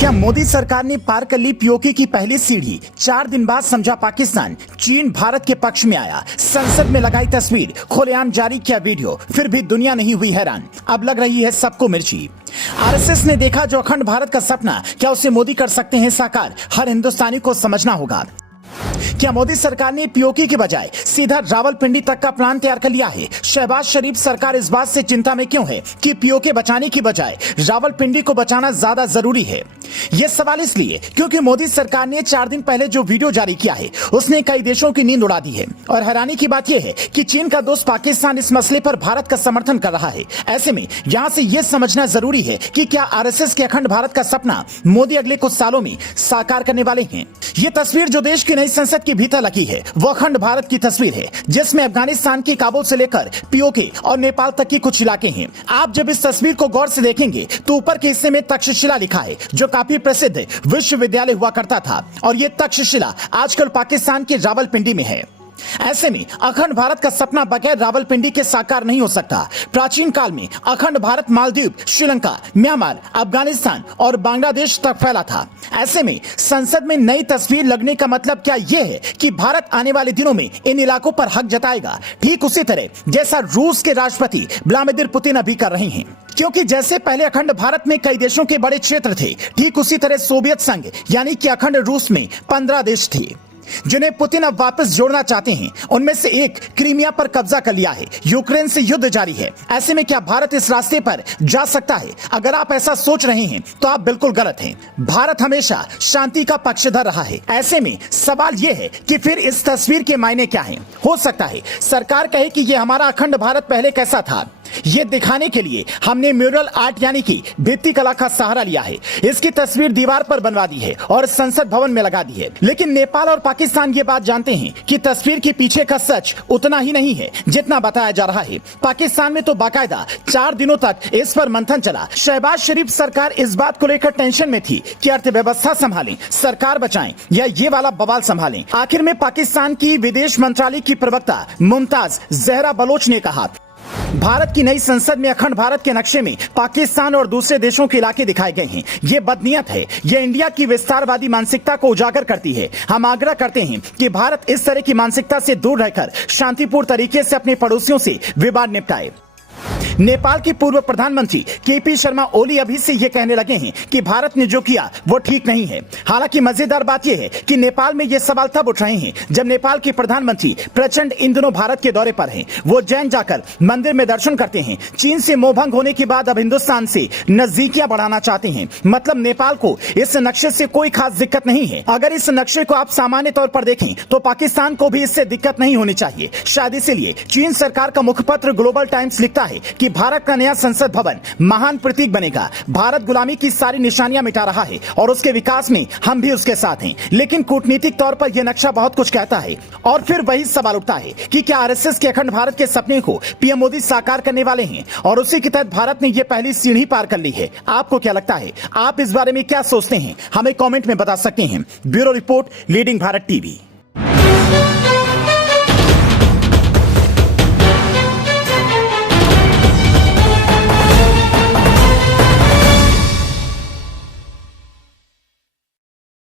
क्या मोदी सरकार ने पार कर ली पीओके की पहली सीढ़ी? 4 दिन बाद समझा पाकिस्तान, चीन भारत के पक्ष में आया। संसद में लगाई तस्वीर, खुलेआम जारी किया वीडियो, फिर भी दुनिया नहीं हुई हैरान। अब लग रही है सबको मिर्ची। आरएसएस ने देखा जो अखंड भारत का सपना, क्या उसे मोदी कर सकते हैं साकार? हर हिंदुस्तानी को समझना होगा। क्या मोदी सरकार ने पीओके के बजाय सीधा रावलपिंडी तक का प्लान तैयार कर लिया है? शहबाज शरीफ सरकार इस बात से चिंता में क्यों है कि पीओके बचाने की बजाय रावलपिंडी को बचाना ज्यादा जरूरी है? यह सवाल इसलिए क्योंकि मोदी सरकार ने 4 दिन पहले जो वीडियो जारी किया है उसने कई देशों की नींद उड़ा दी है। और हैरानी की बात यह है कि चीन का दोस्त पाकिस्तान इस मसले पर भारत का समर्थन कर रहा है। ऐसे में यहां से यह समझना जरूरी है कि क्या आरएसएस के अखंड भारत का सपना मोदी अगले कुछ सालों में साकार करने वाले हैं? ये तस्वीर जो देश की नई संसद के भीतर लगी है वो अखंड भारत की तस्वीर है, जिसमें अफगानिस्तान की काबुल से लेकर पीओके और नेपाल तक के कुछ इलाके हैं। आप जब इस तस्वीर को गौर से देखेंगे तो ऊपर के हिस्से में तक्षशिला लिखा है, जो काफी प्रसिद्ध विश्वविद्यालय हुआ करता था, और ये तक्षशिला आजकल पाकिस्तान के रावलपिंडी में है। ऐसे में अखंड भारत का सपना बगैर रावलपिंडी के साकार नहीं हो सकता। प्राचीन काल में अखंड भारत मालदीव, श्रीलंका, म्यांमार, अफगानिस्तान और बांग्लादेश तक फैला था। ऐसे में संसद में नई तस्वीर लगने का मतलब क्या यह है कि भारत आने वाले दिनों में इन इलाकों पर हक जताएगा, ठीक उसी तरह जैसा रूस के राष्ट्रपति व्लादिमीर पुतिन अभी कर रहे हैं। क्योंकि जैसे पहले अखंड भारत में कई देशों के बड़े क्षेत्र थे, ठीक उसी तरह सोवियत संघ यानी कि अखंड रूस में 15 देश थे जिन्हें पुतिन अब वापस जोड़ना चाहते हैं। उनमें से एक क्रीमिया पर कब्जा कर लिया है। यूक्रेन से युद्ध जारी है। ऐसे में क्या भारत इस रास्ते पर जा सकता है? अगर आप ऐसा सोच रहे हैं तो आप बिल्कुल गलत हैं। भारत हमेशा शांति का पक्षधर रहा है। ऐसे में सवाल यह है कि फिर इस तस्वीर के मायने क्या हैं? हो सकता है सरकार कहे कि यह हमारा अखंड भारत पहले कैसा था, ये दिखाने के लिए हमने म्यूरल आर्ट यानी कि भित्ति कला का सहारा लिया है। इसकी तस्वीर दीवार पर बनवा दी है और संसद भवन में लगा दी है। लेकिन नेपाल और पाकिस्तान ये बात जानते हैं कि तस्वीर के पीछे का सच उतना ही नहीं है जितना बताया जा रहा है। पाकिस्तान में तो बाकायदा 4 दिनों तक इस पर मंथन चला। शहबाज शरीफ सरकार इस बात को लेकर टेंशन में थी कि अर्थव्यवस्था संभालें, सरकार बचाएं या ये वाला बवाल संभालें। आखिर में पाकिस्तान की विदेश मंत्रालय की प्रवक्ता मुमताज जहरा बलोच ने कहा, भारत की नई संसद में अखंड भारत के नक्शे में पाकिस्तान और दूसरे देशों के इलाके दिखाए गए हैं। ये बदनीयत है। ये इंडिया की विस्तारवादी मानसिकता को उजागर करती है। हम आग्रह करते हैं कि भारत इस तरह की मानसिकता से दूर रहकर शांतिपूर्ण तरीके से अपने पड़ोसियों से विवाद निपटाए। नेपाल के पूर्व प्रधानमंत्री केपी शर्मा ओली अभी से ये कहने लगे हैं कि भारत ने जो किया वो ठीक नहीं है। हालांकि मजेदार बात यह है कि नेपाल में ये सवाल तब उठ रहे हैं जब नेपाल के प्रधानमंत्री प्रचंड इन दिनों भारत के दौरे पर हैं। वो जैन जाकर मंदिर में दर्शन करते हैं। चीन से मोहभंग होने के बाद अब हिंदुस्तान से नजदीकियां बढ़ाना चाहते हैं। मतलब नेपाल को इस नक्शे से कोई खास दिक्कत नहीं है। अगर इस नक्शे को आप सामान्य तौर पर देखें तो पाकिस्तान को भी इससे दिक्कत नहीं होनी चाहिए। शायद इसीलिए चीन सरकार का मुखपत्र ग्लोबल टाइम्स लिखता है कि भारत का नया संसद भवन महान प्रतीक बनेगा। भारत गुलामी की सारी निशानियां मिटा रहा है और उसके विकास में हम भी उसके साथ हैं। लेकिन कूटनीतिक तौर पर यह नक्शा बहुत कुछ कहता है। और फिर वही सवाल उठता है कि क्या आरएसएस के अखंड भारत के सपने को पीएम मोदी साकार करने वाले हैं? और उसी के तहत भारत ने यह पहली सीढ़ी पार कर ली है। आपको क्या लगता है? आप इस बारे में क्या सोचते हैं? हमें कॉमेंट में बता सकते हैं। Bureau report, leading Bharat TV.